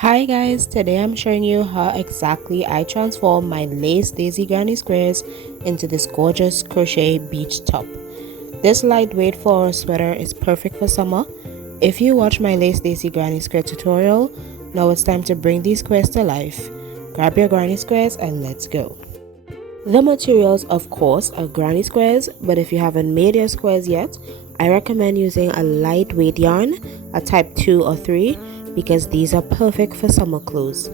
Hi guys, today I'm showing you how exactly I transform my lace daisy granny squares into this gorgeous crochet beach top. This lightweight floral sweater is perfect for summer. If you watch my lace daisy granny square tutorial, now it's time to bring these squares to life. Grab your granny squares and let's go. The materials of course are granny squares, but if you haven't made your squares yet, I recommend using a lightweight yarn, a type 2 or 3, because these are perfect for summer clothes.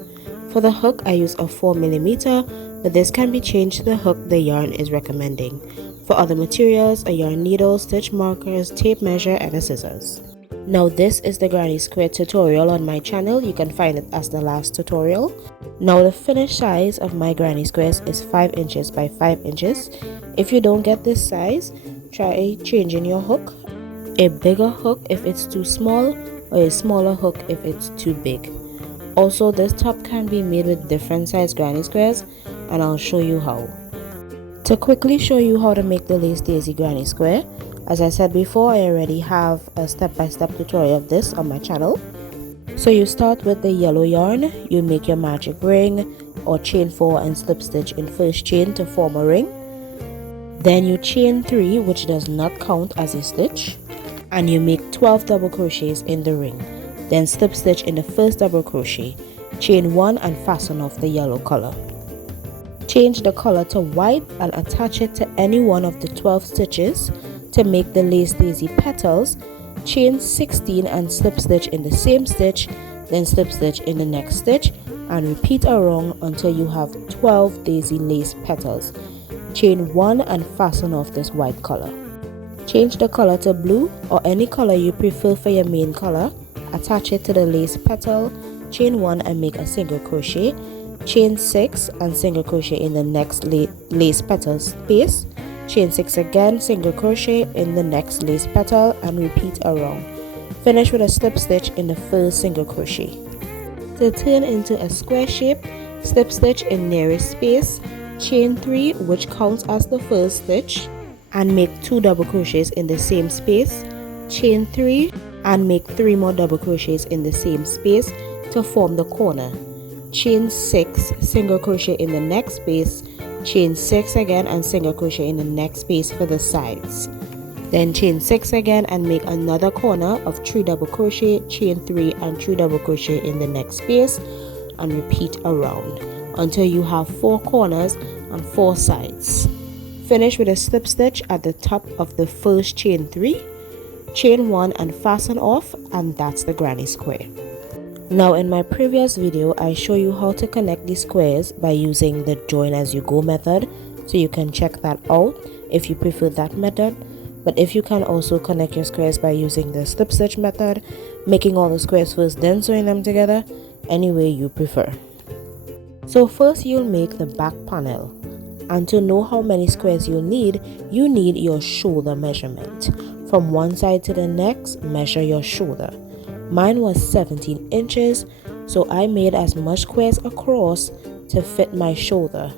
For the hook I use a 4mm, but this can be changed to the hook the yarn is recommending. For other materials, a yarn needle, stitch markers, tape measure and a scissors. Now this is the granny square tutorial on my channel, you can find it as the last tutorial. Now the finished size of my granny squares is 5 inches by 5 inches. If you don't get this size, try changing your hook. A bigger hook if it's too small, or a smaller hook if it's too big. Also, this top can be made with different size granny squares and I'll show you how. To quickly show you how to make the lace daisy granny square, as I said before, I already have a step-by-step tutorial of this on my channel. So you start with the yellow yarn, you make your magic ring or chain 4 and slip stitch in first chain to form a ring. Then you chain 3, which does not count as a stitch, and you make 12 double crochets in the ring. Then slip stitch in the first double crochet, chain 1 and fasten off the yellow color. Change the color to white and attach it to any one of the 12 stitches. To make the lace daisy petals, chain 16 and slip stitch in the same stitch, then slip stitch in the next stitch and repeat around until you have 12 daisy lace petals. Chain 1 and fasten off this white color. Change the color to blue or any color you prefer for your main color. Attach it to the lace petal, chain 1 and make a single crochet, chain 6 and single crochet in the next lace petal space, chain 6 again, single crochet in the next lace petal and repeat around. Finish with a slip stitch in the first single crochet. To turn into a square shape, slip stitch in nearest space, chain 3 which counts as the first stitch, and make 2 double crochets in the same space, chain 3 and make 3 more double crochets in the same space to form the corner. Chain 6, single crochet in the next space, chain 6 again and single crochet in the next space for the sides. Then chain 6 again and make another corner of 3 double crochet, chain 3 and 3 double crochet in the next space and repeat around until you have 4 corners and 4 sides. Finish with a slip stitch at the top of the first chain 3, chain 1 and fasten off, and that's the granny square. Now in my previous video I show you how to connect these squares by using the join as you go method, so you can check that out if you prefer that method. But if you can also connect your squares by using the slip stitch method, making all the squares first then sewing them together, any way you prefer. So first you'll make the back panel. And to know how many squares you need your shoulder measurement. From one side to the next, measure your shoulder. Mine was 17 inches, so I made as much squares across to fit my shoulder.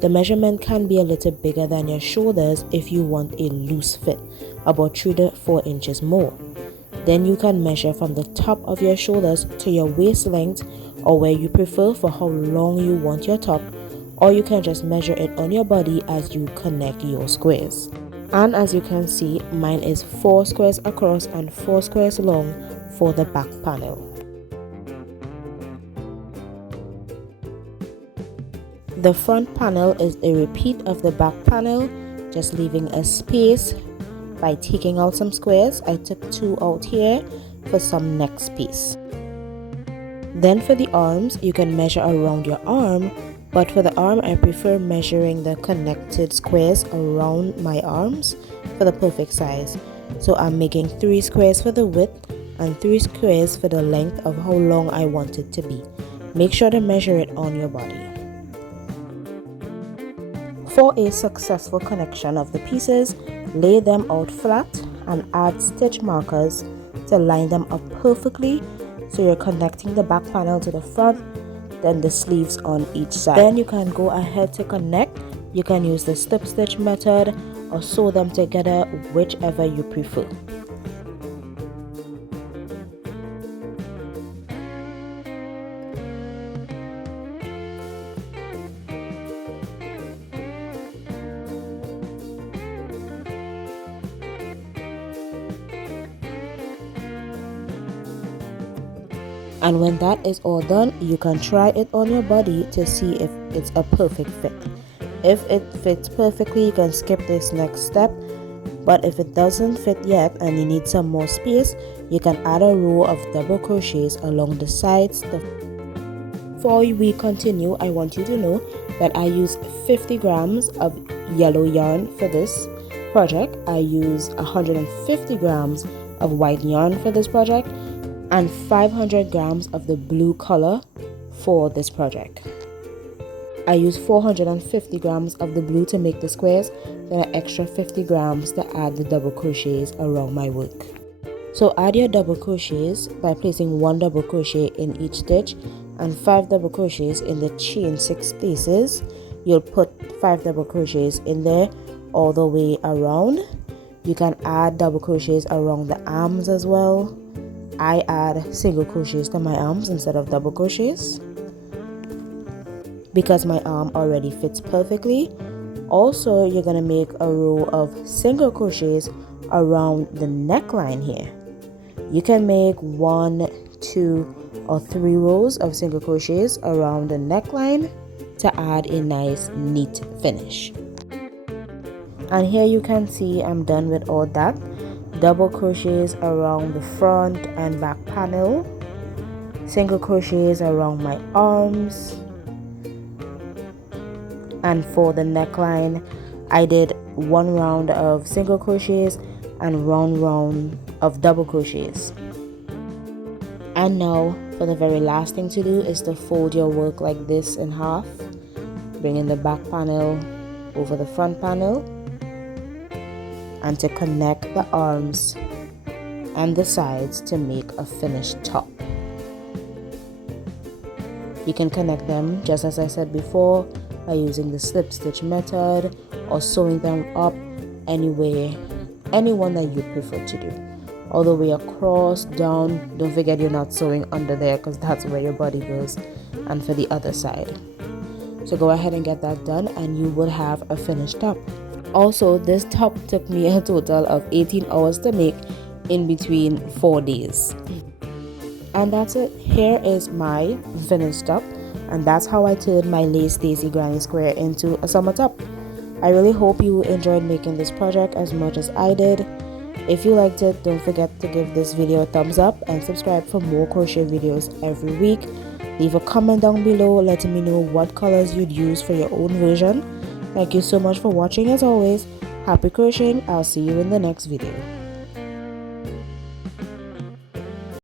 The measurement can be a little bigger than your shoulders if you want a loose fit, about 3 to 4 inches more. Then you can measure from the top of your shoulders to your waist length, or where you prefer for how long you want your top, or you can just measure it on your body as you connect your squares. And as you can see, mine is 4 squares across and 4 squares long for the back panel. The front panel is a repeat of the back panel, just leaving a space by taking out some squares. I took 2 out here for some neck space. Then for the arms, you can measure around your arm, but for the arm I prefer measuring the connected squares around my arms for the perfect size. So I'm making 3 squares for the width and 3 squares for the length of how long I want it to be. Make sure to measure it on your body. For a successful connection of the pieces, lay them out flat and add stitch markers to line them up perfectly, so you're connecting the back panel to the front, then the sleeves on each side. Then you can go ahead to connect. You can use the slip stitch method or sew them together, whichever you prefer. And when that is all done, you can try it on your body to see if it's a perfect fit. If it fits perfectly, you can skip this next step. But if it doesn't fit yet and you need some more space, you can add a row of double crochets along the sides. Before we continue, I want you to know that I use 50 grams of yellow yarn for this project. I use 150 grams of white yarn for this project and 500 grams of the blue color for this project. I use 450 grams of the blue to make the squares, then an extra 50 grams to add the double crochets around my work. So add your double crochets by placing 1 double crochet in each stitch and 5 double crochets in the chain 6 spaces. You'll put 5 double crochets in there all the way around. You can add double crochets around the arms as well. I add single crochets to my arms instead of double crochets because my arm already fits perfectly. Also, you're going to make a row of single crochets around the neckline here. You can make 1, 2, or 3 rows of single crochets around the neckline to add a nice neat finish. And here you can see I'm done with all that. Double crochets around the front and back panel, single crochets around my arms, and for the neckline I did 1 round of single crochets and 1 round of double crochets. And now for the very last thing to do is to fold your work like this in half, bringing the back panel over the front panel, and to connect the arms and the sides to make a finished top. You can connect them just as I said before by using the slip stitch method or sewing them up any one that you prefer to do. All the way across, down. Don't forget you're not sewing under there because that's where your body goes, and for the other side. So go ahead and get that done and you will have a finished top. Also, this top took me a total of 18 hours to make in between 4 days. And that's it. Here is my finished top, and that's how I turned my lace daisy granny square into a summer top. I really hope you enjoyed making this project as much as I did. If you liked it, don't forget to give this video a thumbs up and subscribe for more crochet videos every week. Leave a comment down below letting me know what colors you'd use for your own version. Thank you so much for watching as always. Happy crocheting. I'll see you in the next video.